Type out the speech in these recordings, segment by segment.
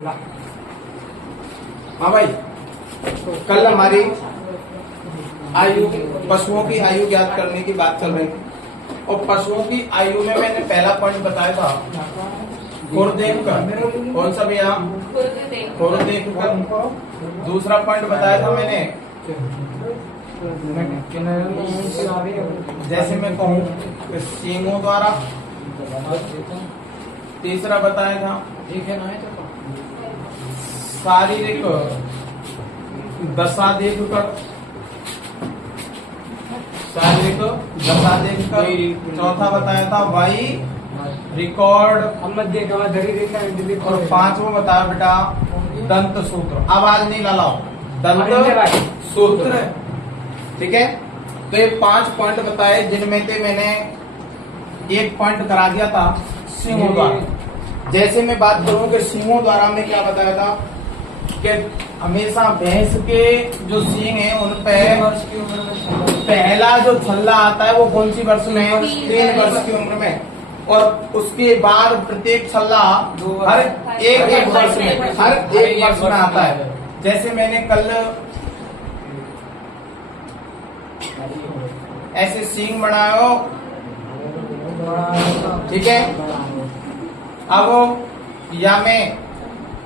हाँ भाई, कल हमारी आयु पशुओं की आयु ज्ञात करने की बात चल रही थी और पशुओं की आयु में मैंने पहला पॉइंट बताया था खुर देख कर। कौन सा भैया? खुर देख कर। दूसरा पॉइंट बताया था मैंने, जैसे मैं कहूँ सींगों द्वारा। तीसरा बताया था शारीरिक दशा देख कर। शारीरिक दशा देख कर। चौथा बताया था वाई रिकॉर्ड। और पांचवा बताया बेटा दंत सूत्र। आवाज नहीं लाओ, दंत सूत्र। ठीक है, तो ये 5 पॉइंट बताए जिनमें से मैंने एक पॉइंट करा दिया था सिंहों द्वारा। जैसे मैं बात करूं कि सिंहों द्वारा मैं क्या बताया था कि हमेशा भैंस के जो सींग हैं उन पे पहला जो छल्ला आता है वो कौन सी वर्ष में है? 3 वर्ष की उम्र में। और उसके बाद प्रत्येक छल्ला हर एक वर्ष में आता है। जैसे मैंने कल ऐसे सींग बनाया, ठीक है। अब या में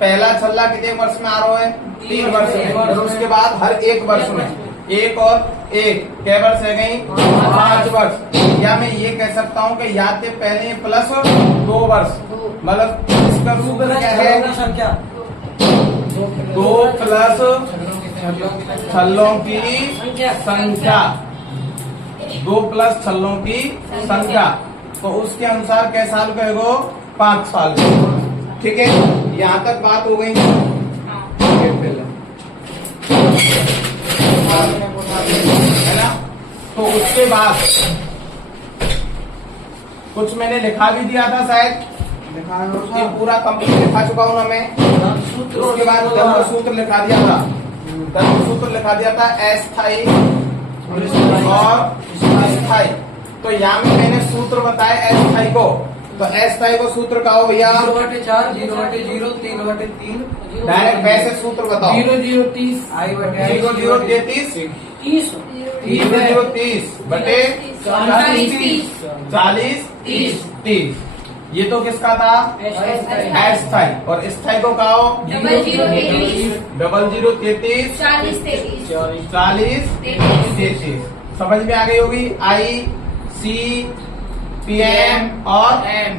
पहला छल्ला कितने वर्ष में आ रहा है? 3 वर्ष में। और उसके बाद हर एक वर्ष में एक और एक क्या वर्ष है गई? 5 वर्ष। या मैं ये कह सकता हूँ कि या तो पहले प्लस 2 वर्ष, मतलब इसका सूत्र क्या है? 2 प्लस छल्लों की संख्या। 2 प्लस छल्लों की संख्या, तो उसके अनुसार क्या साल कहेगो? 5 साल। ठीक है, यहाँ तक बात हो गई है ना। तो उसके बाद कुछ मैंने लिखा भी दिया था, शायद ये पूरा कंप्लीट लिखा चुका हूँ ना मैं। उसके बाद दंत सूत्र लिखा दिया था। दंत सूत्र लिखा दिया था अस्थायी और स्थायी। तो यहाँ में मैंने सूत्र बताया अस्थायी को। तो अस्थायी को सूत्र का हो भैया 0/4, 0/0, 3/3। डायरेक्ट वैसे सूत्र बताओ। 0/030, 0/033, 30, 0/030 बटे 40, 30। ये तो किसका था? अस्थायी। और स्थायी को कहा हो 0033, 40, 33। समझ में आ गई होगी। आई सी PM और M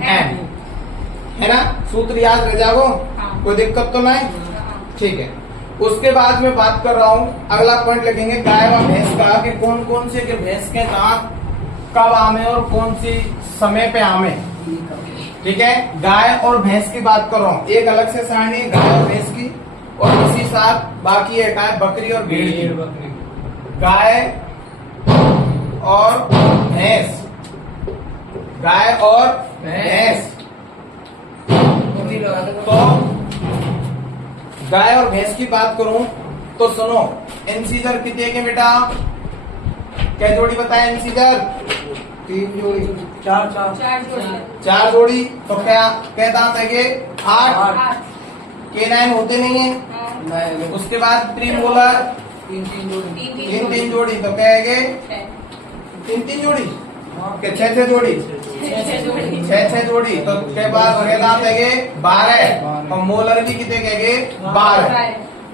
है ना। सूत्र याद रह जाओ, कोई दिक्कत तो नहीं। ठीक है, उसके बाद में बात कर रहा हूँ, अगला पॉइंट लिखेंगे गाय व भैंस का, कि कौन कौन से के भैंस के दांत कब आमे और कौन सी समय पे आमे। ठीक है, गाय और भैंस की बात कर रहा हूँ। एक अलग से सारणी गाय और भैंस की, और इसी साथ बाकी है बकरी और भेड़ की। गाय और भैंस, गाय और भैंस। तो गाय और भैंस की बात करूं तो सुनो, इंसीजर कितने के बेटा? क्या जोड़ी बताया? इंसीजर 3 जोड़ी, 4 जोड़ी। तो क्या दांत है ये? 8। केनाइन होते नहीं है। उसके बाद प्रीमोलर 3 जोड़ी। तो क्या है ये? 3 जोड़ी के 6 जोड़ी, 6 जोड़ी। तो के बाद अगले दांत है 12। और मोलर भी कितने कहेंगे? 12।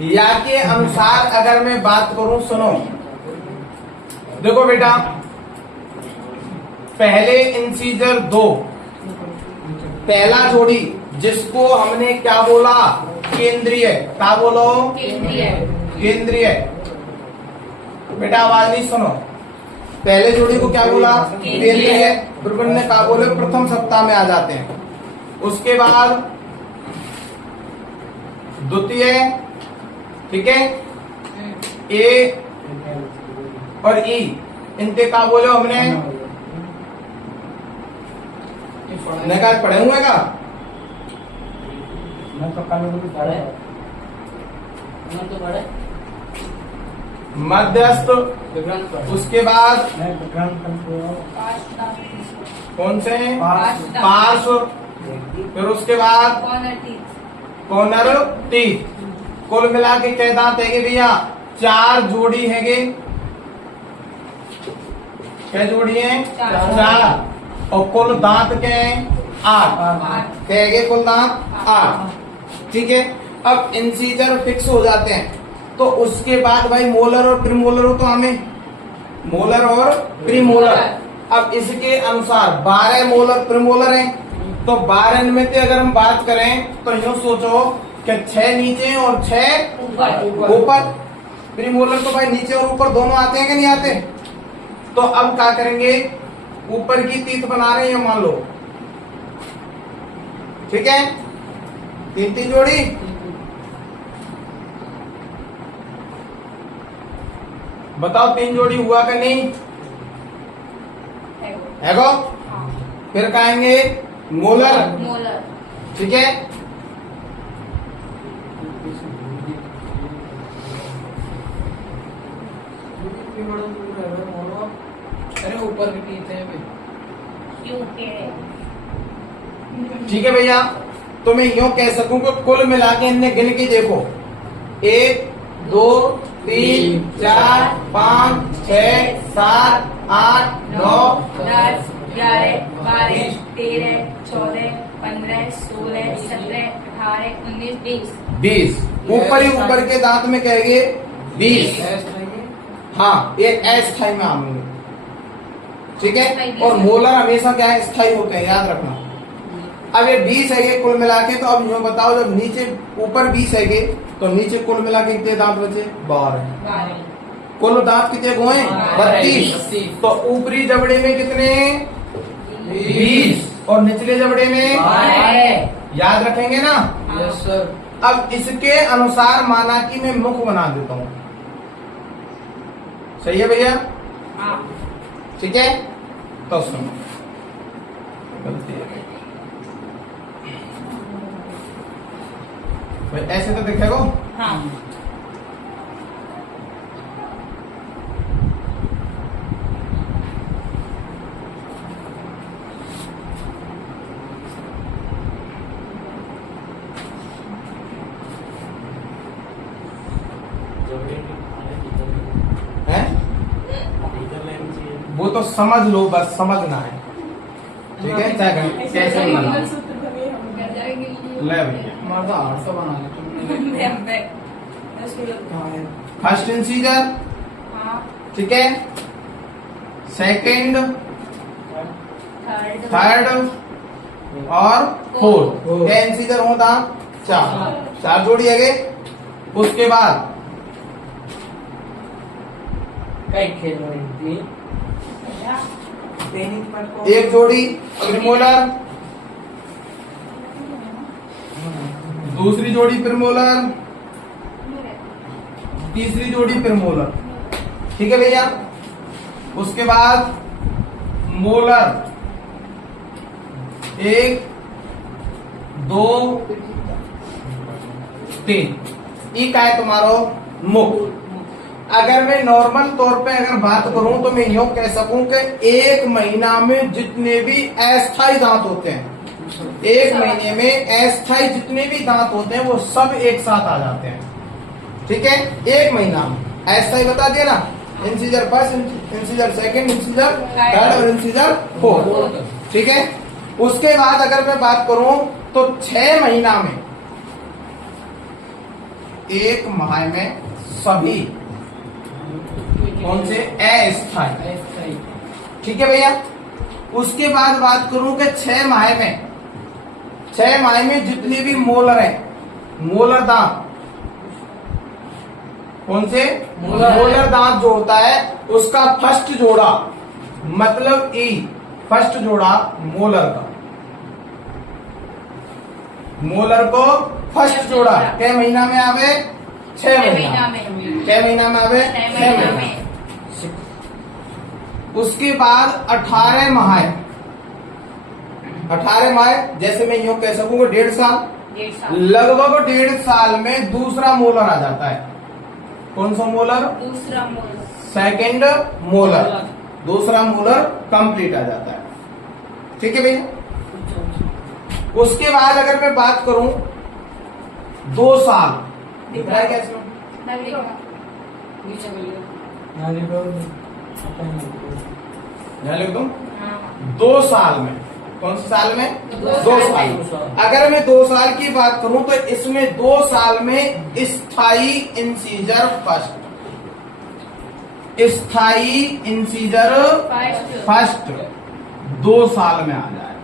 या के अनुसार अगर मैं बात करूं, सुनो देखो बेटा, पहले इंसीजर 2, पहला जोड़ी जिसको हमने क्या बोला? केंद्रीय। क्या बोलो? केंद्रीय। बेटा आवाज नहीं, सुनो। पहले जोड़ी को क्या बोला? केंद्रीय। प्रबंध ने क्या बोले? प्रथम सप्ताह में आ जाते हैं। उसके बाद द्वितीय, ठीक है, ए और ई, इनके क्या बोले हमने? नकार पढ़े हुए का मध्यस्थ। उसके बाद कौन से? पार्श्व। फिर उसके बाद कॉर्नर टीथ। कुल मिला के क्या दांत है भैया? 4 जोड़ी है। क्या जोड़ी है? 4। और कुल दांत क्या है? 8। क्या है कुल दांत? 8। ठीक है। अब इंसीजर फिक्स हो जाते हैं तो उसके बाद भाई मोलर और प्रीमोलर हो, तो हमें मोलर और प्रीमोलर। अब इसके अनुसार 12 मोलर प्रीमोलर हैं, तो 12 में से अगर हम बात करें तो यूं सोचो कि 6 नीचे और 6 ऊपर। प्रीमोलर तो भाई नीचे और ऊपर दोनों आते हैं कि नहीं आते? तो अब क्या करेंगे? ऊपर की तीत बना रहे हैं मान लो, ठीक है, 3 जोड़ी। बताओ 3 जोड़ी हुआ कि नहीं? है गो? फिर कहेंगे मोलर। ठीक है। अरे ऊपर की टीथ है ठीक है भैया, तो मैं यूं कह सकूं कि कुल मिला के इनने गिन के देखो, 1 2 3 4 5 6 7 8 9 10 11 12 13 14 15 16 17 18 19 20। ऊपर ही ऊपर के दांत में कहेंगे 20। हाँ, ये अस्थाई में आएंगे। ठीक है। और मोलर हमेशा क्या है? स्थायी होते हैं, याद रखना। अब ये 20 है कुल मिला के, तो अब यूँ बताओ, जब नीचे ऊपर 20 है तो नीचे कुल मिला के कितने दांत बचे? 12। कुल दांत कितने हुए? 32। तो ऊपरी जबड़े में कितने? 20 और निचले जबड़े में 12। याद रखेंगे ना? Yes sir. अब इसके अनुसार माना कि मैं मुख बना देता हूं। सही है भैया? ठीक है। तो सुनो, गलती है भाई, ऐसे तो दिखेगा। हाँ। है? वो तो समझ लो, बस समझना है। ठीक है, चाहे कैसे भी बनाओ। ले भैया, मारदा 800 बना ले। फर्स्ट इंसीजर, ठीक है, सेकंड, थर्ड और फोर्थ। क्या इंसीजर होता? 4 जोड़ी है गए। उसके बाद कई खेल रही थी। एक जोड़ी प्रीमोलर, दूसरी जोड़ी प्रीमोलर, तीसरी जोड़ी प्रीमोलर। ठीक है भैया। उसके बाद मोलर 1 2 3। ये का है तुम्हारो मुख। अगर मैं नॉर्मल तौर पे अगर बात करूं तो मैं यूं कह सकूं कि 1 महीना में जितने भी अस्थायी दांत होते हैं, 1 महीने में अस्थायी जितने भी दांत होते हैं वो सब एक साथ आ जाते हैं। ठीक है। 1 महीना में अस्थायी बता दिया ना, incisor first, incisor second, incisor third और इंसीजर फोर्थ। ठीक है। उसके बाद अगर मैं बात करूं तो 6 महीना में, 1 माह में सभी कौन से? अस्थायी। ठीक है भैया। उसके बाद बात करूं कि 6 माह में जितने भी मोलर हैं, मोलर दांत, कौन से? मोलर दांत जो होता है उसका फर्स्ट जोड़ा, मतलब फर्स्ट जोड़ा मोलर का, मोलर को फर्स्ट जोड़ा क्या महीना में आवे? 6 महीना में। क्या महीना में आवे? 6 महीना। उसके बाद 18 माह, 18 माह जैसे मैं यूं कह सकूं 1.5 साल, लगभग 1.5 साल में दूसरा मोलर आ जाता है। कौन सा मोलर? दूसरा मोलर, सेकंड मोलर, दूसरा मोलर कंप्लीट आ जाता है। ठीक है भैया। उसके बाद अगर मैं बात करूं 2 साल दिख रहा है क्या इसमें? नीचे बोलिए। यहाँ लिख दूं 2 साल में। कौन से साल में? 2 साल। अगर मैं 2 साल की बात करूं तो इसमें 2 साल में स्थाई इंसीजर फर्स्ट, स्थाई इंसीजर फर्स्ट 2 साल में आ जाए।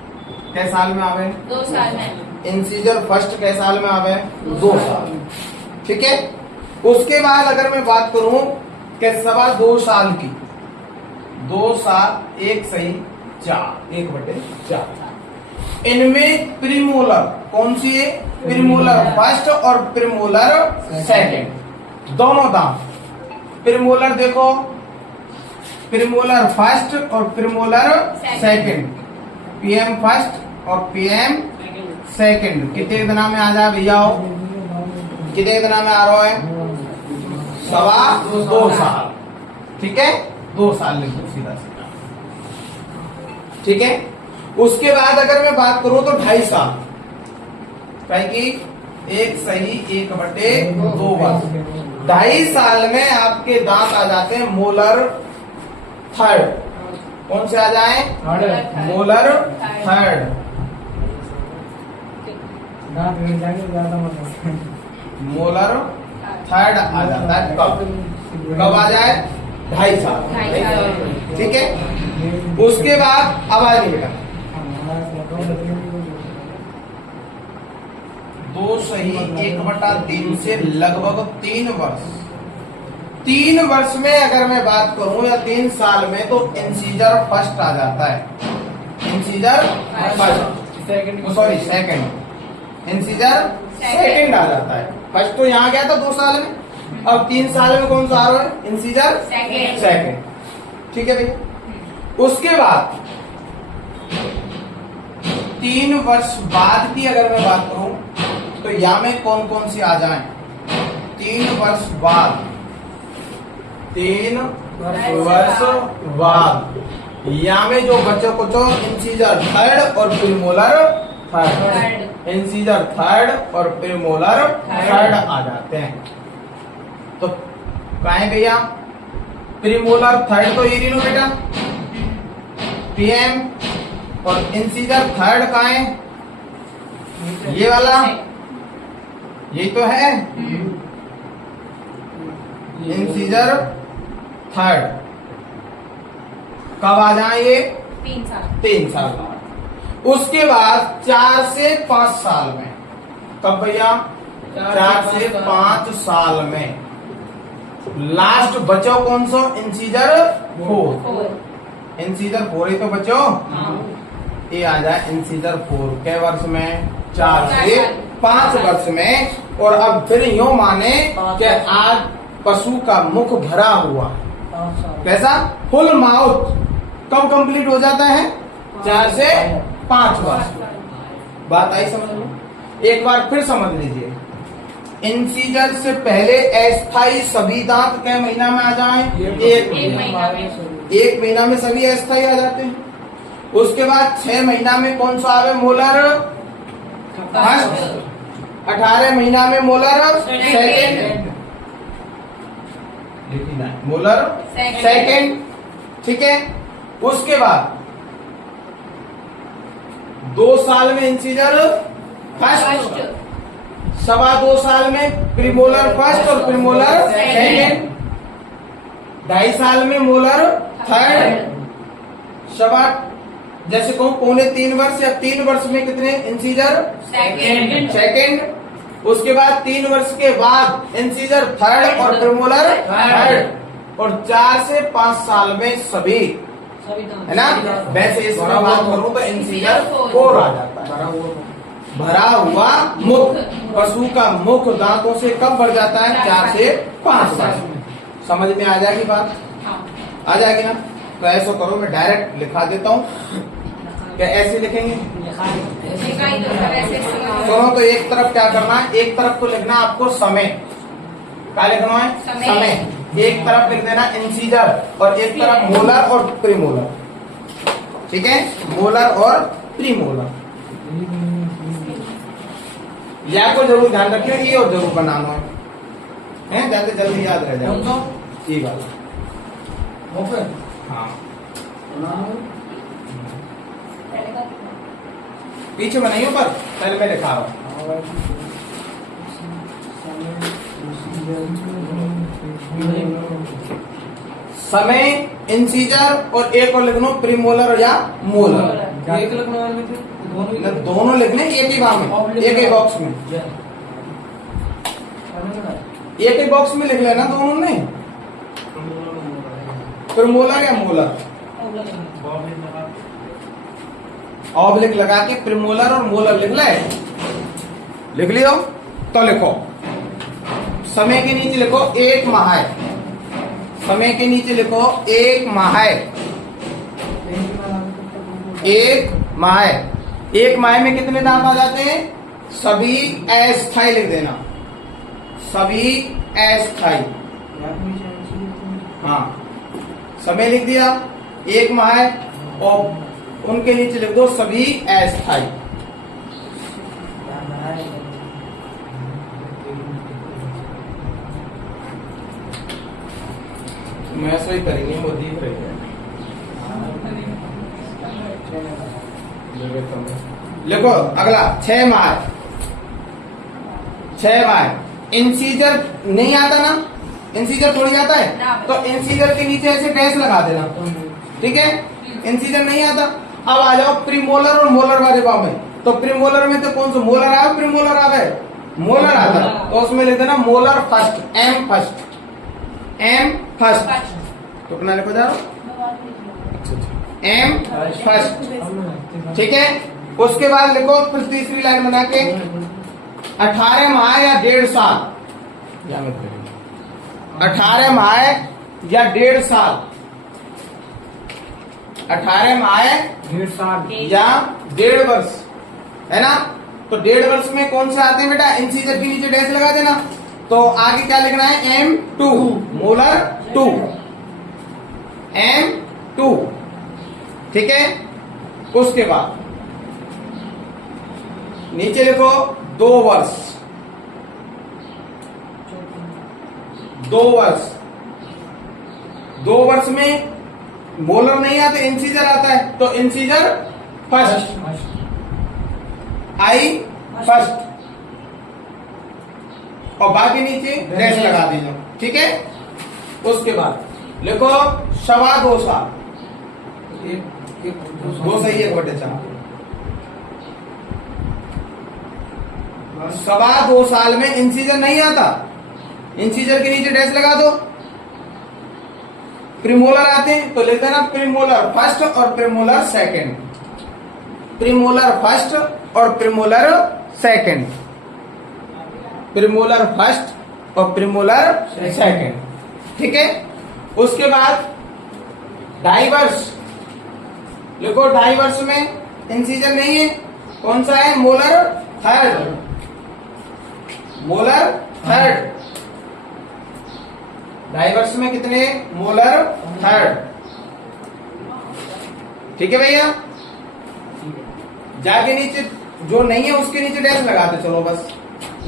कै साल में आवे? 2 साल में। इंसीजर फर्स्ट कै साल में आवे? 2 साल। ठीक है। उसके बाद अगर मैं बात करूं कि 2 साल की, 2 साल 1 सही 4, 1/4। इनमें प्रीमोलर कौन सी है? प्रीमोलर फर्स्ट और प्रीमोलर सेकंड, दोनों दांत। प्रीमोलर देखो, प्रीमोलर फर्स्ट और प्रीमोलर सेकंड, पीएम फर्स्ट और पीएम सेकंड कितने दिना में आ जाए भैया? कितने दिना में आ रहा है? 2 साल। ठीक है, 2 साल लिख दो सीधा सीधा। ठीक है। उसके बाद अगर मैं बात करूं तो 2.5 साल, कि 1 सही 1/2 वर्ष। 2.5 साल में आपके दांत आ जाते हैं मोलर थर्ड। कौन से आ जाए? Molar third. मोलर थर्ड आ जाता है कब? कब आ जाए? 2.5 साल। ठीक है। उसके बाद आवाज नहीं बेटा, 2 सही 1/3 से लगभग 3 वर्ष। 3 वर्ष में अगर मैं बात करूं या 3 साल में तो इंसीजर फर्स्ट आ जाता है। इंसीजर फर्स्ट, सॉरी सेकंड, इंसीजर सेकंड आ जाता है। फर्स्ट तो यहाँ गया था 2 साल में, अब 3 साल में कौन सा आ रहा है? Incisor second. ठीक है भैया। उसके बाद 3 वर्ष बाद की अगर मैं बात करूं तो या में कौन कौन सी आ जाए? 3 वर्ष बाद, 3 वर्ष बाद या में जो बच्चों को तो इंसीजर थर्ड और प्रीमोलर थर्ड, इंसीजर थर्ड और प्रीमोलर थर्ड आ जाते हैं। तो कहें भैया प्रीमोलर थर्ड तो ये रीनो बेटा पीएम, और इंसीजर थर्ड कहाँ है? ये वाला, ये तो है इंसीजर थर्ड। कब आ जाए ये? 3 साल बाद। उसके बाद 4 से 5 साल में, कब भैया? 4 से 5 साल में लास्ट बचो कौन सा? इंसीजर 4। इंसीजर 4 ही तो बचो। ये आ जाए इंसीजर 4 के वर्ष में? 4 से 5 वर्ष में। और अब फिर यूं माने कि आज पशु का मुख भरा हुआ, कैसा? फुल माउथ कब कंप्लीट हो जाता है? 4 से 5 वर्ष। बात आई समझ लो। एक बार फिर समझ लीजिए, इंसीजर से पहले अस्थाई सभी दांत कै महीना में आ जाए? 1 महीना में सभी अस्थाई आ जाते हैं। उसके बाद 6 महीना में कौन सा आवे? Molar first. 18 महीना में मोलर सेकेंड, मोलर सेकेंड। ठीक है। उसके बाद 2 साल में इंसीजर फर्स्ट, 2.25 साल में प्रीमोलर फर्स्ट और प्रीमोलर सेकेंड, 2.5 साल में मोलर थर्ड, जैसे कहूँ 2.25 वर्ष या 3 वर्ष में कितने? Incisor second. उसके बाद 3 वर्ष के बाद इंसीजर थर्ड और प्रीमोलर थर्ड, और 4 से 5 साल में सभी, है ना? वैसे इसमें बात करूं तो इंसीजर 4 आ जाता है। भरा हुआ मुख, पशु का मुख दांतों से कब भर जाता है? 4 से 5 वर्ष में। समझ में आ जाएगी बात? आ जाएगी ना? तो ऐसा करो, मैं डायरेक्ट लिखा देता हूँ। क्या ऐसे लिखेंगे? सुनो, तो एक तरफ क्या करना है? एक तरफ तो लिखना आपको समय, क्या लिखना है? समय। एक तरफ लिख देना इंसीजर और एक तरफ मोलर और प्रीमोलर। ठीक है, मोलर और प्रीमोलर। या को जरूर ध्यान रखियो, ये और जरूर बनाना है जाते जल्दी याद रह कौन सा? जाए ये वाला। ओके हाँ बनाओ। पहले का कितना? पीछे बनाइयो पर पहले में लिखा हुआ। समय, इंसीजर और एक और लिखनो प्रीमोलर या मोलर। एक लगने वाले थे दोनों ही। दोनों लिखने एक ही बार में, एक ही बॉक्स में, एक ही बॉक्स में लिख लेना दोनों ने, प्रीमोलर या मोलर। ऑब्लिक लगा के प्रीमोलर और मोलर लिख ले। लिख लियो तो लिखो समय के नीचे लिखो एक माह है, समय के नीचे लिखो एक माह है, एक माह है। एक माह में कितने दांत आ जाते हैं? सभी अस्थायी लिख देना, सभी अस्थायी। हाँ समय लिख दिया, एक माह है और उनके नीचे लिख दो सभी अस्थायी। मैं ऐसा ही करेंगे, वो दिख रही है। लिखो अगला 6 माह, 6 माह। इंसीजर नहीं आता ना, इंसीजर थोड़ी आता है, तो इंसीजर के नीचे ऐसे डैश लगा देना, ठीक है। इंसीजर नहीं आता, अब आ जाओ प्रीमोलर और मोलर वाले भाव में। तो प्रीमोलर में तो कौन सा मोलर आया, प्रीमोलर आ गए, मोलर आता है, तो उसमें लिख देना molar first, M first, M first. तो कितना लिखो जा एम फर्स्ट, ठीक है। उसके बाद लिखो फिर तीसरी लाइन बना के 18 माह या 1.5 साल, 18 माह या 1.5 साल, 18 माह 1.5 साल या 1.5 वर्ष, है ना। तो 1.5 वर्ष में कौन से आते हैं बेटा? इंसीजर के नीचे डैश लगा देना। तो आगे क्या लिखना है? M2, मोलर 2, M2, ठीक है। उसके बाद नीचे लिखो 2 वर्ष, 2 वर्ष। 2 वर्ष में मोलर नहीं आता, इंसीजर आता है, तो इंसीजर फर्स्ट, आई फर्स्ट, और बाकी नीचे डैश लगा दीजिए, ठीक है। उसके बाद लिखो 2.25 साल, 2 सही 1/4, 2.25 साल में इंसीजर नहीं आता, इंसीजर के नीचे डैश लगा दो। प्रीमोलर आते हैं तो लिख देना प्रीमोलर फर्स्ट और प्रीमोलर सेकंड, प्रीमोलर फर्स्ट और प्रीमोलर सेकंड, प्रीमोलर फर्स्ट और प्रीमोलर सेकंड, ठीक है। उसके बाद 2.5 वर्ष लिखो, 2.5 वर्ष में इंसीजर नहीं है, कौन सा है? Molar third, molar third. 2.5 वर्ष में कितने? मोलर थर्ड, ठीक है भैया। जाके नीचे जो नहीं है उसके नीचे डैश लगाते चलो बस।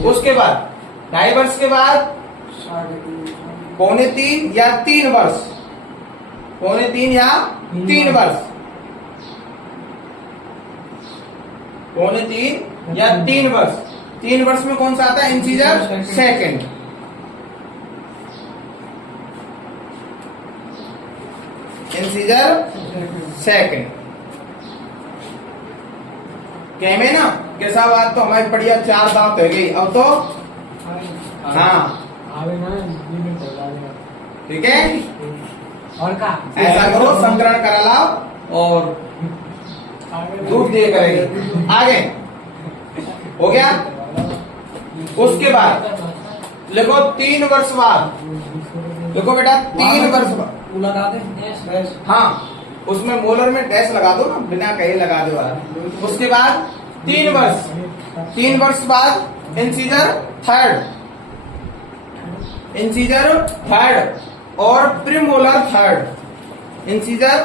उसके बाद 2.5 वर्ष के बाद 2.25 या 3 वर्ष, 2.25 या 3 वर्ष, 2.25 या 3 वर्ष। 3 वर्ष में कौन सा आता है? इंसीजर सेकंड, इंसीजर सेकंड। कह में ना कैसा बात, तो हमारी बढ़िया 4 दांत हो गई अब तो। हाँ ठीक है, और का ऐसा करो, संकरण करा लाओ और दूध दिए करेगी। आगे हो गया। उसके बाद लिखो 3 वर्ष बाद, देखो बेटा 3 वर्ष बाद, लगा दे। हाँ उसमें मोलर में डैश लगा दो ना, बिना कहे लगा दो यार। उसके बाद 3 वर्ष, 3 वर्ष बाद इंसीजर थर्ड, इंसीजर थर्ड और प्रीमोलर थर्ड, इंसीजर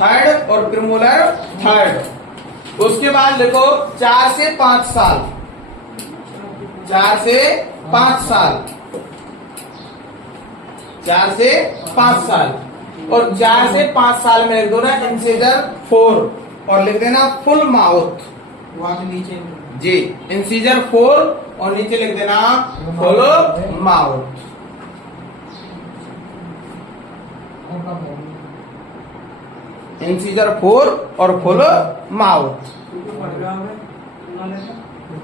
थर्ड और प्रीमोलर थर्ड, उसके बाद लिखो 4 से 5 साल, 4 से 5 साल, 4 से 5 साल, और 4 से 5 साल में लिख दो ना इंसीजर 4 और लिख देना फुल माउथ। वहां के नीचे जी, इंसीजर 4 और नीचे लिख देना फुल माउथ। इंसीजर 4 और फुल माउथ।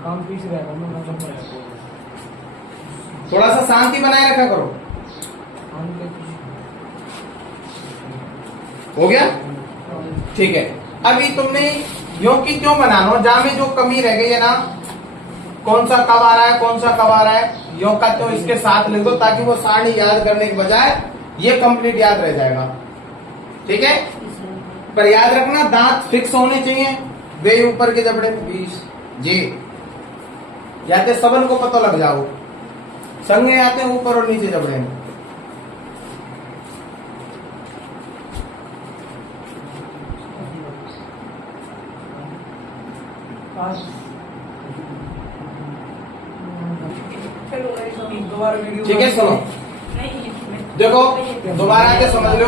काम पीस थोड़ा सा शांति बनाए रखा करो। हो गया? ठीक है। अभी तुमने यो की क्यों बनाना, जहां में जो कमी रह गई है ना, कौन सा कब आ रहा है, कौन सा कब आ रहा है, यो का तो इसके साथ लिख दो ताकि वो सारणी याद करने के बजाय ये कंप्लीट याद रह जाएगा। ठीक है? पर याद रखना दांत फिक्स होने चाहिए, वे ऊपर के जबड़े 20 जी, याते सबन को पता लग जाओ, संगे आते हैं ऊपर और नीचे जबड़े में। ठीक है, सुनो देखो, दोबारा के समझ लो,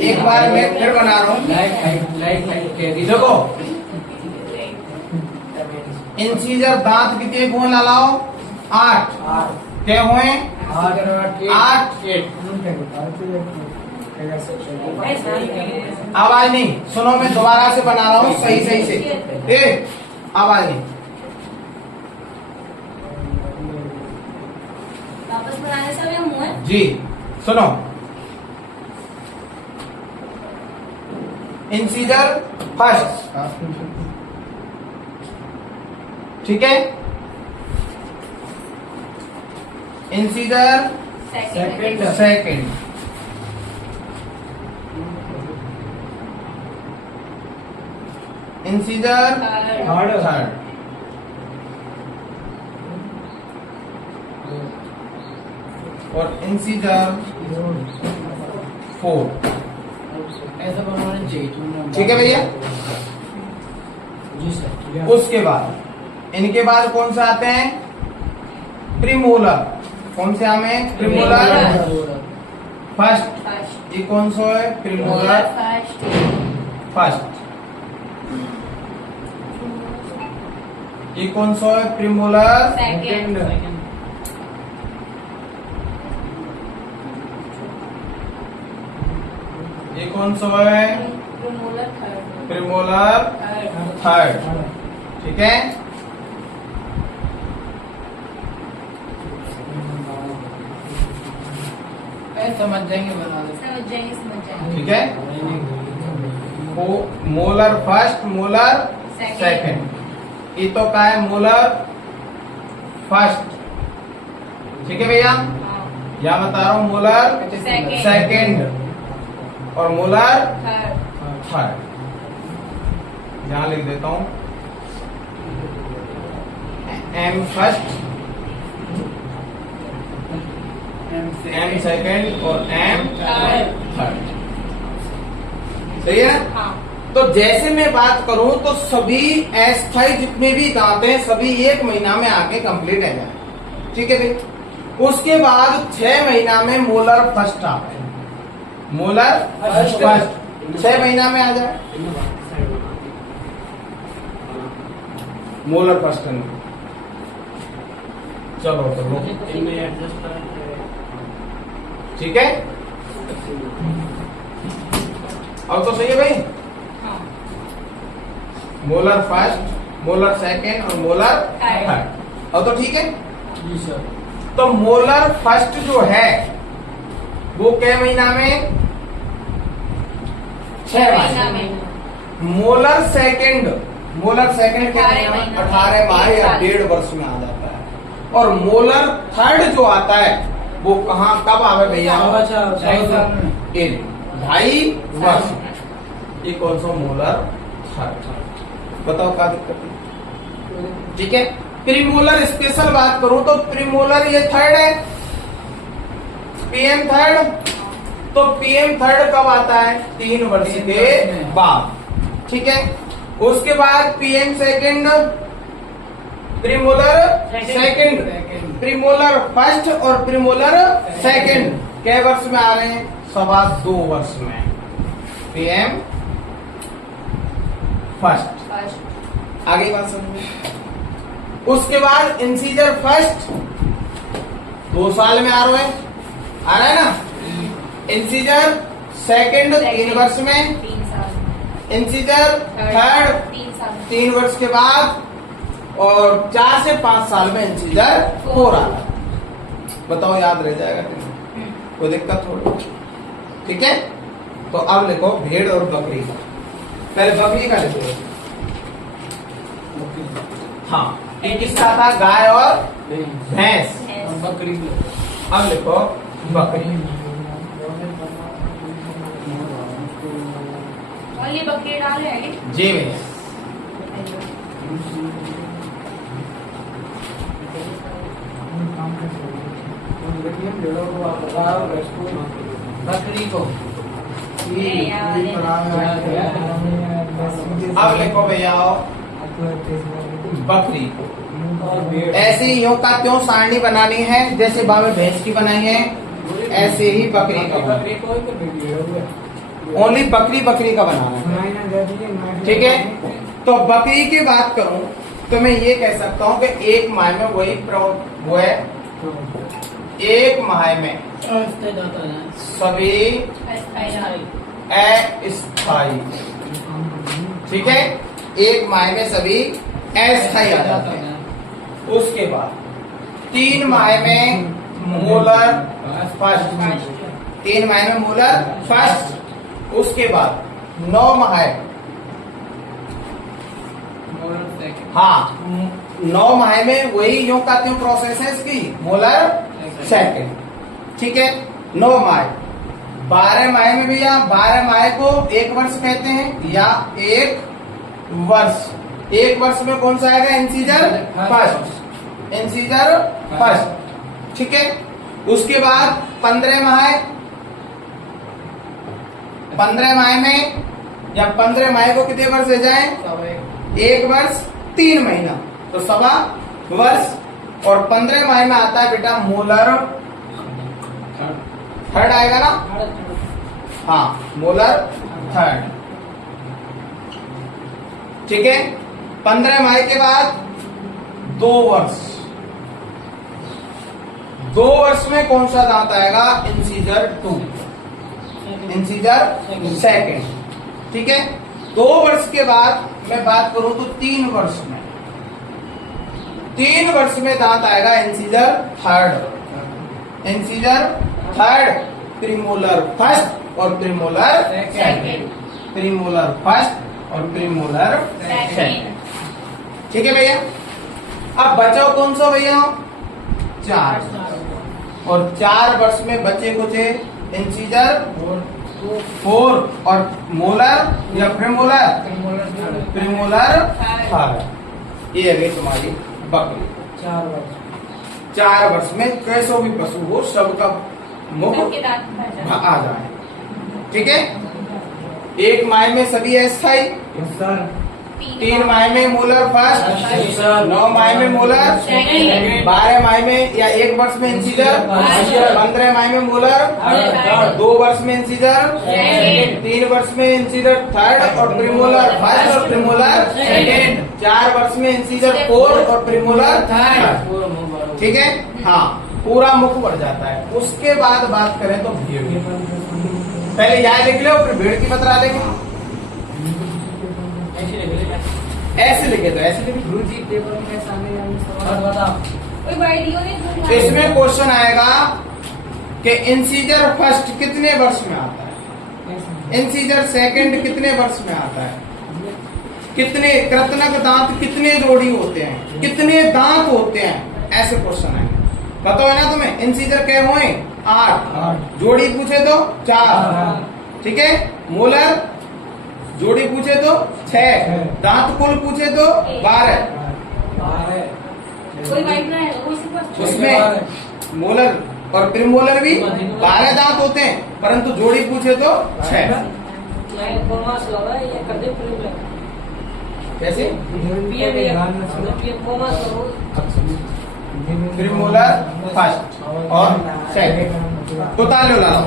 एक बार मैं फिर बना रहा हूँ। देखो इंसीजर दांत कितने कौन लाओ, 8 क्या हुए, 8। आवाज नहीं, सुनो मैं दोबारा से बना रहा हूँ सही से। आवाज नहीं, वापस बनाने से भी मुंह है। जी सुनो, इंसीजर फर्स्ट, ठीक है, इंसीजर सेकंड, इंसीजर थर्ड, और इंसीजर 4। ऐसा बनाना चाहिए। ठीक है भैया? जी सर। उसके बाद इनके बाद कौन सा आते हैं, प्रीमोलर। कौन से आम है, प्रीमोलर फर्स्ट। ये कौन सा है, प्रीमोलर फर्स्ट। ये कौन सा है, प्रीमोलर सेकंड। ये कौन सा है, प्रीमोलर थर्ड। ठीक है? समझ जाएंगे, बना दो। समझ जाएंगे। ठीक है, वो मोलर फर्स्ट, मोलर सेकंड। ये तो का है, मोलर फर्स्ट। ठीक है भैया? या बता रहा हूँ, मोलर सेकंड और मोलर थर्ड। यहां लिख देता हूं, एम फर्स्ट, एम सेकंड और एम थर्ड। सही है? तो जैसे मैं बात करूं तो सभी अस्थायी जितने भी दांत हैं सभी 1 महीना में आके कंप्लीट है जाए। ठीक है भाई? उसके बाद 6 महीना में मोलर फर्स्ट आता है, मोलर फर्स्ट 6 महीना में आ जाए, मोलर फर्स्ट। चलो ठीक है, अब तो सही है भाई। मोलर फर्स्ट, मोलर सेकंड और मोलर थर्ड। अब तो ठीक है जी सर। तो मोलर फर्स्ट जो है वो कै महीना में, 6 महीना में। मोलर सेकंड, मोलर सेकंड क्या 18 माह या 1.5 वर्ष में आ जाता है। और मोलर थर्ड जो आता है वो कहाँ कब आवे भैया, 2.5 वर्ष। ये कौन सा मोलर थर्ड, बताओ क्या दिक्कत है? ठीक है, प्रीमोलर स्पेशल बात करूं तो प्रीमोलर ये थर्ड है, पीएम थर्ड। तो पीएम थर्ड कब आता है, 3 वर्ष के बाद। ठीक है, उसके बाद PM second, premolar second, premolar first और प्रीमोलर सेकंड कै वर्ष में आ रहे हैं? 2.25 वर्ष में। पीएम फर्स्ट, आगे बात समझो। उसके बाद इंसीजर फर्स्ट 2 साल में आ रहा है ना। इंसीजर सेकंड 3 वर्ष में, 3 साल, इंसीजर थर्ड 3 साल, 3 वर्ष के बाद, और 4 से 5 साल में इंसीजर 4 आ रहा है। बताओ याद रह जाएगा कि नहीं? कोई दिक्कत थोड़ी। ठीक है, तो अब लिखो भेड़ और बकरी का। पहले बकरी का लिखो। हाँ, एक किसका था? गाय और भैंस। बकरी अब लिखो बकरी। और ये बकरी डाल रहे हैं जी भैया। बकरी को अब लिखो भैया बकरी। ऐसे ही यूं का त्यों सारणी बनानी है जैसे बाबे भैंस की बनाई है, ऐसे ही बकरी का, ओनली बकरी बकरी का बनाना है। ठीक है, तो बकरी की बात करूं तो मैं ये कह सकता हूं कि एक माह में वही वो है, एक माह में सभी अस्थायी। ठीक है, एक माह में सभी अस्थायी आ जाते हैं। उसके बाद 3 माह में मूलर फर्स्ट, 3 माह में मूलर फर्स्ट। उसके बाद 9 माह, हाँ 9 माह में वही यूं का त्यों प्रोसेस है इसकी, मूलर सेकंड। ठीक है, 9 माह। 12 माह में भी, या 12 माह को 1 वर्ष कहते हैं या 1 वर्ष। 1 वर्ष में कौन सा आएगा? Incisor first, incisor first. ठीक है, उसके बाद 15 माह, 15 माह में, या 15 माह को कितने वर्ष हो जाए? 1 वर्ष 3 महीना, तो 1.25 वर्ष। और 15 माह में आता है बेटा मूलर थर्ड आएगा ना। हाँ, मूलर थर्ड। ठीक है, 15 माह के बाद 2 वर्ष। 2 वर्ष में कौन सा दांत आएगा? Incisor 2, incisor second. ठीक है, 2 वर्ष के बाद मैं बात करूं तो 3 वर्ष में, 3 वर्ष में दांत आएगा incisor third, incisor third, premolar first और प्रीमोलर सेकंड, प्रीमोलर फर्स्ट और प्रीमोलर सेकंड। ठीक है भैया। अब बचाओ कौन सा भैया? 4, और 4 वर्ष में बचे कुछ इंसीजर 4 और मोलर या प्रीमोलर, प्रीमोलर थर्ड। ये है तुम्हारी बकरी। 4 वर्ष में कैसो भी पशु हो सबका मुख आ जाए। ठीक है, 1 माह में सभी अस्थायी, 3 माह में मूलर फर्स्ट, 9 माह में मूलर, 12 माह में या 1 वर्ष में इंसीजर, 15 माह में मूलर, 2 वर्ष में इंसीजर, 3 वर्ष में इंसीजर थर्ड और प्रीमोलर फर्स्ट और प्रीमोलर सेकंड, 4 वर्ष में इंसीजर 4 और प्रीमोलर थर्ड। ठीक है, हाँ पूरा मुख बढ़ जाता है। उसके बाद बात करें तो भेड़ की, पहले यहाँ लिख लो फिर भेड़ की बतरा देंगे। ऐसे लिखे तो ऐसे लिखे। इसमें क्वेश्चन आएगा कि इंसीजर फर्स्ट कितने वर्ष में आता है, इंसीजर सेकंड कितने वर्ष में आता है, कितने कृतनक दांत कितने जोड़ी होते हैं, कितने दांत होते हैं, ऐसे क्वेश्चन आएंगे। बताओ है ना तुम्हें। इंसीजर क्या हुए? 8, जोड़ी पूछे तो 4। ठीक है, मोलर जोड़ी पूछे तो 6, दांत कुल पूछे तो 12। उसमें मोलर और प्रीमोलर भी 12 दांत होते हैं, परंतु जोड़ी पूछे तो 6। कैसे? प्रीमोलर प्रीमोलर फर्स्ट और सेकंड। तो तालियों ला लो।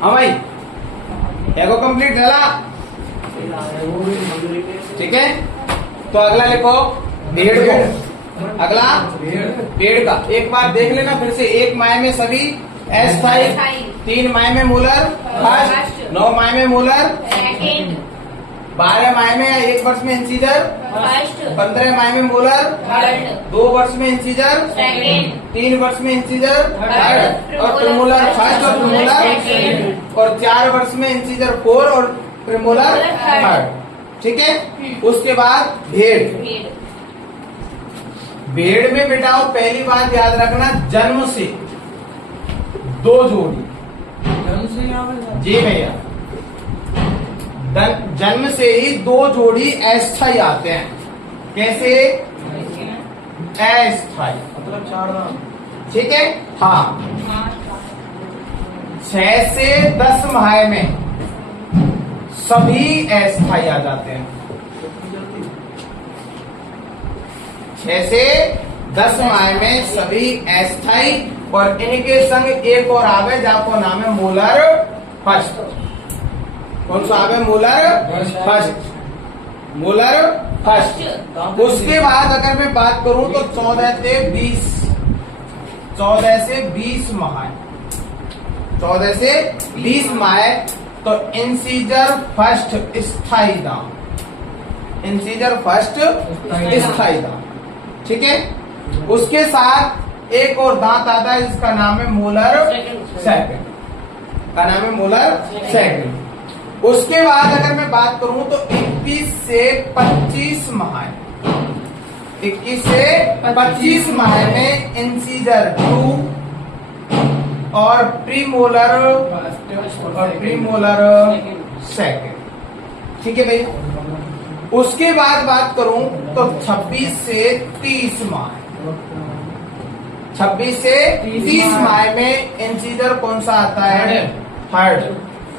हाँ भाई, एगो कंप्लीट झाला। ठीक है, तो अगला लिखो भेड़ को। अगला भेड़ का एक बार देख लेना फिर से। 1 माह में सभी अस्थायी, 3 माह में मूलर फर्स्ट, 9 माह में मूलर सेकंड, 12 माह में या 1 वर्ष में इंसीजर फर्स्ट, 15 माह में मूलर थर्ड, 2 वर्ष में इंसीजर सेकंड, 3 वर्ष में इंसीजर थर्ड और प्रीमोलर फर्स्ट और प्रीमोलर और 4 वर्ष में इंसीजर 4 और प्रीमोलर थर्ड। ठीक है, उसके बाद भेड़। भेड़ में बेटाओ पहली बात याद रखना, जन्म से 2 जोड़ी। जी भैया, जन्म से ही 2 जोड़ी अस्थायी आते हैं। कैसे? अस्थायी मतलब 4 दांत। ठीक है, हाँ। 6 से 10 माह में सभी अस्थायी आ जाते हैं। 6 से 10 माह में सभी अस्थायी और इनके संग एक और आवे जाको नाम है मूलर फर्स्ट। कौन सा आवे? Müller first. Müller first. उसके बाद अगर मैं बात करूं तो 14 से 20 माह, 14 से 20 माह तो इंसीजर फर्स्ट स्थायी दांत, इंसीजर फर्स्ट स्थायी दांत। ठीक है, उसके साथ एक और दांत आता है जिसका नाम है मूलर सेकंड, का नाम है मूलर सेकंड। उसके बाद अगर मैं बात करूं तो 21 से 25 माह, 21 से 25 माह में इंसीजर 2 और प्रीमोलर सेकंड। ठीक है भाई, उसके बाद बात करूं तो 26 से 30 माह, 26 से 30 माह में इंसीजर कौन सा आता है? थर्ड।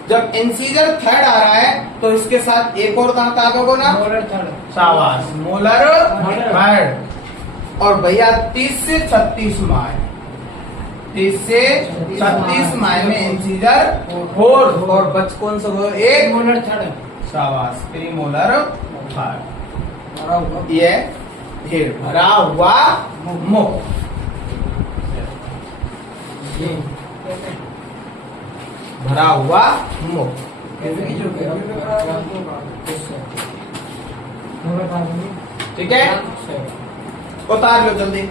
जब इंसीजर थर्ड आ रहा है तो इसके साथ एक और दांत आ गया ना, शाबाश, मोलर थर्ड। और भैया 30 से 36 माह, 30 से 36 माह में इंसीजर 4 और बच कौन सा? एक मोलर थर्ड। शाबाश, प्रीमोलर थर्ड। ये ढेर भरा हुआ मुख। भरा हुआ मुख। ठीक है, उतार लो जल्दी।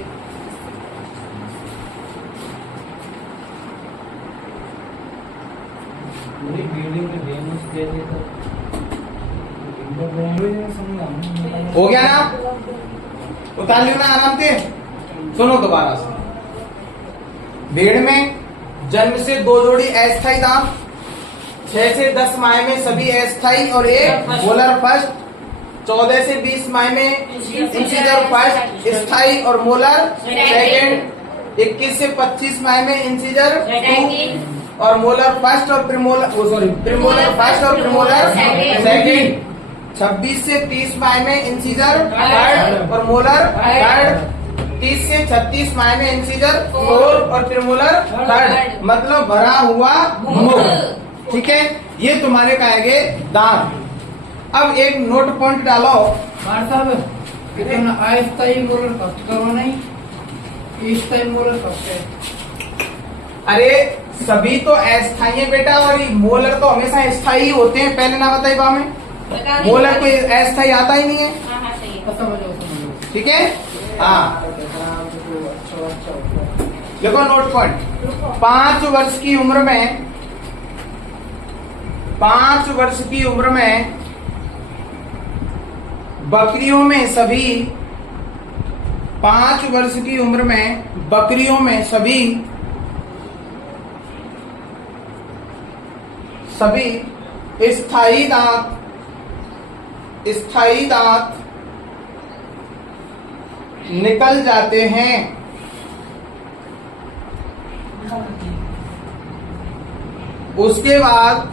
हो गया ना? उतार लियो ना आराम से। सुनो दोबारा से। भेड़ में जन्म से 2 जोड़ी अस्थायी दांत, 6 से 10 माह में सभी अस्थायी और एक मोलर फर्स्ट, 14 से 20 माह में इंसीजर फर्स्ट स्थायी और मोलर सेकंड, 21 से 25 माह में इंसीजर 2 और मोलर फर्स्ट और प्रीमोलर फर्स्ट और प्रीमोलर सेकंड, 26 से 30 माह में इंसीजर थर्ड और मोलर थर्ड, 30 से 36 माह में इंसीजर 4 और प्रीमोलर थर्ड, मतलब भरा हुआ मुख। ठीक है, ये तुम्हारे कहेंगे दांत। अब एक नोट पॉइंट डालो। अस्थायी मोलर फर्स्ट करो नहीं, स्थायी मोलर फर्स्ट है। अरे सभी तो अस्थायी है बेटा, और मोलर तो हमेशा स्थायी होते हैं। पहले ना बताइए बा में, मोलर कोई अस्थायी आता ही नहीं है। ठीक है, हाँ देखो नोट पॉइंट। 5 वर्ष की उम्र में, 5 वर्ष की उम्र में बकरियों में सभी, 5 वर्ष की उम्र में बकरियों में सभी स्थायी दांत निकल जाते हैं। उसके बाद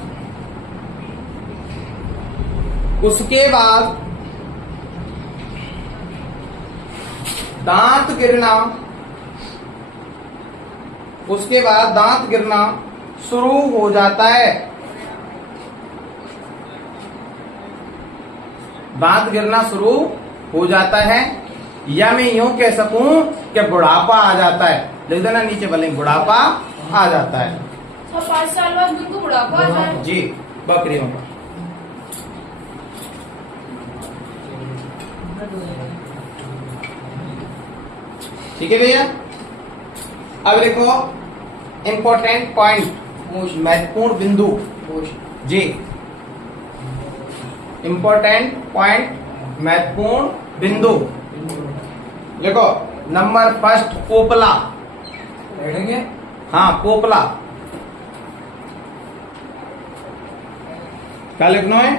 दांत गिरना, उसके बाद दांत गिरना शुरू हो जाता है। दांत गिरना शुरू हो जाता है, या मैं यूं कह सकूं कि बुढ़ापा आ जाता है। लिख देना नीचे वाले, बुढ़ापा आ जाता है। तो 5 साल बाद उनको बुढ़ापा आ जाए। जी, बकरियों का। ठीक है भैया। अब देखो इंपॉर्टेंट पॉइंट, महत्वपूर्ण बिंदु। जी, इंपॉर्टेंट पॉइंट, महत्वपूर्ण बिंदु। देखो नंबर फर्स्ट, पोपला। बैठेंगे। हाँ, पोपला। क्या लिखना है?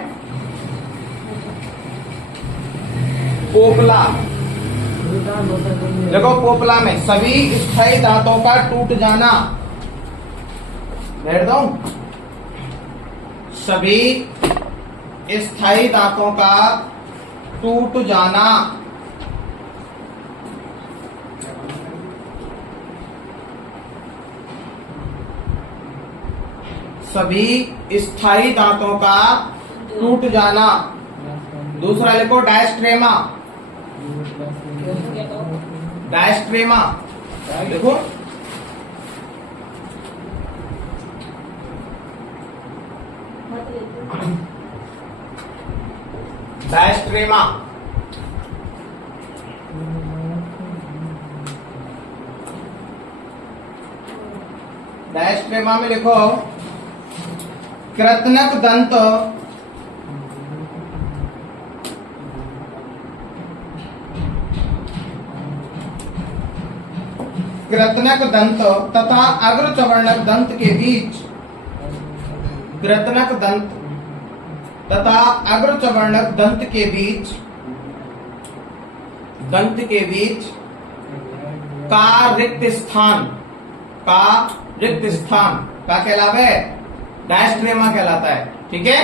पोपला। देखो पोपला में सभी स्थायी दांतों का टूट जाना। बैठ दो। सभी स्थायी दांतों का टूट जाना। सभी स्थायी दांतों का टूट जाना। दूसरा लिखो डायस्ट्रेमा। डायस्ट्रेमा देखो, डायस्ट्रेमा। डायस्ट्रेमा में लिखो कृतनक दंत, कृतनक दंत तथा अग्र चवर्णक दंत के बीच, कृतनक दंत तथा अग्र चवर्णक दंत के बीच, दंत के बीच का रिक्त स्थान, का रिक्त स्थान का कहलावे है डायस्ट्रेमा कहलाता है। ठीक है।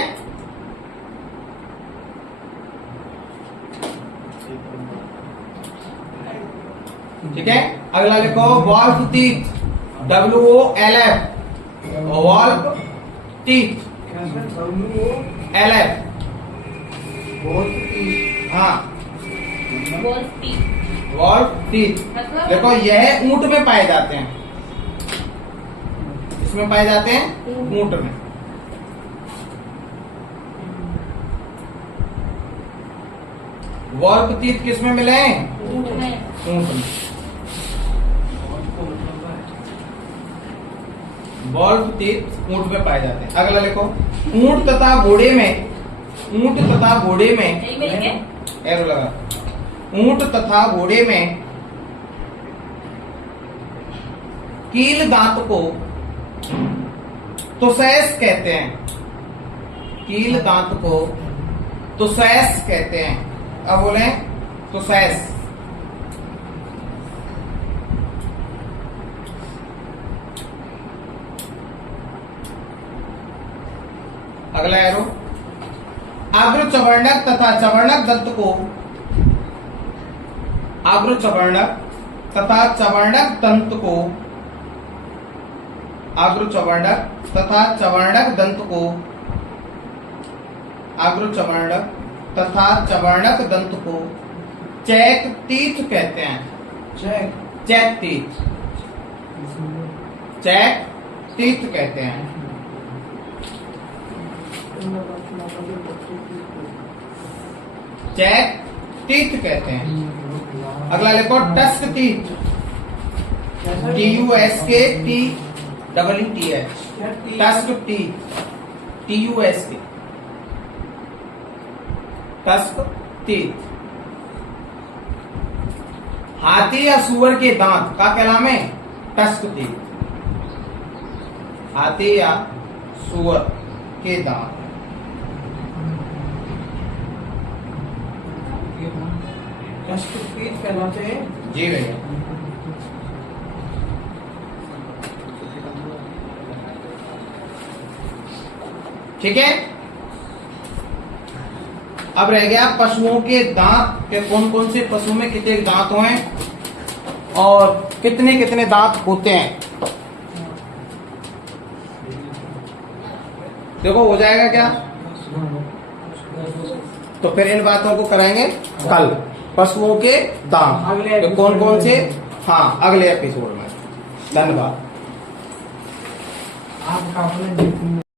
ठीक है। अगला लिखो wolf teeth, WOLF, wolf teeth, LF। हाँ, वॉल्फ टीथ। देखो यह ऊंट में पाए जाते हैं। इसमें पाए जाते हैं ऊंट में। वॉल्फ टीथ किस में मिले हैं? ऊंट में। ऊंट में। वॉल्फ टीथ ऊंट में पाए जाते हैं। अगला लिखो ऊंट तथा घोड़े में, ऊंट तथा घोड़े में, यही मिल के एरो लगा, ऊंट तथा घोड़े में कील दांत को तुसैस कहते हैं। कील दांत को तुसैस कहते हैं। अब बोले तुसैस। अगला एरो अग्र चवर्णक तथा चवर्णक दंत को, अग्र चवर्णक तथा चवर्णक दंत को, अग्र चवर्णक तथा चवर्णक दंत को, अग्र चवर्णक तथा चवर्णक दंत को चैक टीथ कहते हैं। चैक टीथ, चैक टीथ कहते हैं। चैक टीथ कहते हैं। अगला लिखो tusk teeth, TUSK TEETH, tusk teeth, TUSK, tusk teeth. हाथी या सुअर के दांत का क्या नाम है? Tusk teeth. हाथी या सुअर के दांत। कहलाते हैं। जी भैया। ठीक है। अब रह गया पशुओं के दांत के, कौन कौन से पशुओं में कितने दांत हैं और कितने कितने दांत होते हैं। देखो हो जाएगा क्या, तो फिर इन बातों को कराएंगे कल। पशुओं के दांत अगले तो कौन कौन से, हाँ अगले एपिसोड में। धन्यवाद। आपका अपने